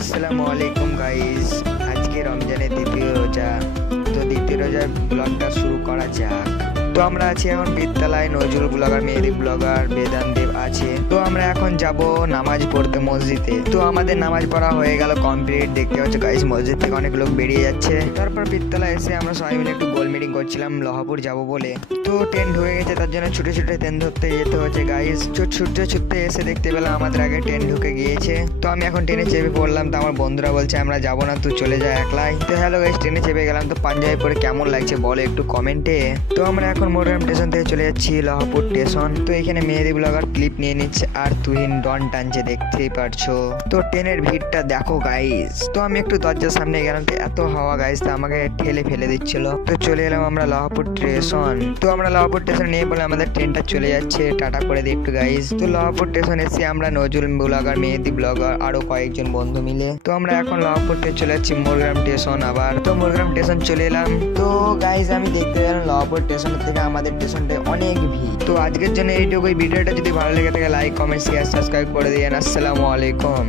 আসসালামু আলাইকুম গাইস। আজকে রমজানের দ্বিতীয় রোজা, তো দ্বিতীয় রোজার ব্লগটা শুরু করা যাক। তো আমরা আছি এখন বিদ্যালয়, নজরুল ব্লগার, মেহেদি ব্লগার, বেদান্ত দেব আছে। তো আমরা এখন যাব নামাজ পড়তে মসজিদে। তো আমাদের নামাজ পড়া হয়ে গেল কমপ্লিট। দেখতে পাচ্ছ গাইস, মসজিদ থেকে অনেক লোক বেরিয়ে যাচ্ছে। তারপর বিদ্যালয় এসে আমরা সবাই মিলে একটু গোল মিটিং করছিলাম লহাপুর যাব বলে। তো ট্রেন ঢুকে গেছে, তার জন্য ছুটে ছুটে ট্রেন ধরতে যেতে হচ্ছে গাইস। ছুটতে ছুটতে এসে দেখতে পেলাম আমাদের আগে ট্রেন ঢুকে গিয়েছে। তো আমি এখন ট্রেনে চেপে পড়লাম। তো আমার বন্ধুরা বলছে আমরা যাবো না, তুই চলে যা একলাই। তো হ্যালো গাইস, ট্রেনে চেপে গেলাম। তো পাঞ্জাবি পরে কেমন লাগছে বলো একটু কমেন্টে। তো আমরা এখন মোরগ্রাম স্টেশন থেকে চলে যাচ্ছি লহাপুর স্টেশন। তো এখানে মেহেদি ব্লগার ক্লিপ নিয়ে নিচ্ছে আর তুহিন ডন টানছে, দেখতেই পারছো। তো ট্রেনের ভিড়টা দেখো গাইস। তো আমি একটু দরজার সামনে গেলাম, তো এত হাওয়া গাইস, তো আমাকে ঠেলে ফেলে দিচ্ছিল। তো চলে এলাম আমরা লহাপুর স্টেশন। তো আমরা লহাপুর স্টেশন নিয়ে বলে আমাদের ট্রেনটা চলে যাচ্ছে, টাটা করে দিই একটু গাইস। তো লহাপুর স্টেশন এসে আমরা নজরুল ব্লগার, মেহেদি ব্লগার আরো কয়েকজন বন্ধু মিলে তো আমরা এখন লহাপুর থেকে চলে যাচ্ছি মোরগ্রাম স্টেশন আবার। তো মোরগ্রাম স্টেশন চলে এলাম। তো গাইস আমি দেখতে পেলাম লহাপুর স্টেশন থেকে আমাদের স্টেশনটা অনেক ভিড়। তো আজকের জন্য এইটুকুই। ভিডিওটা যদি ভালো লেগে থাকে লাইক, কমেন্ট, শেয়ার, সাবস্ক্রাইব করে দিয়েন। আসসালামু আলাইকুম।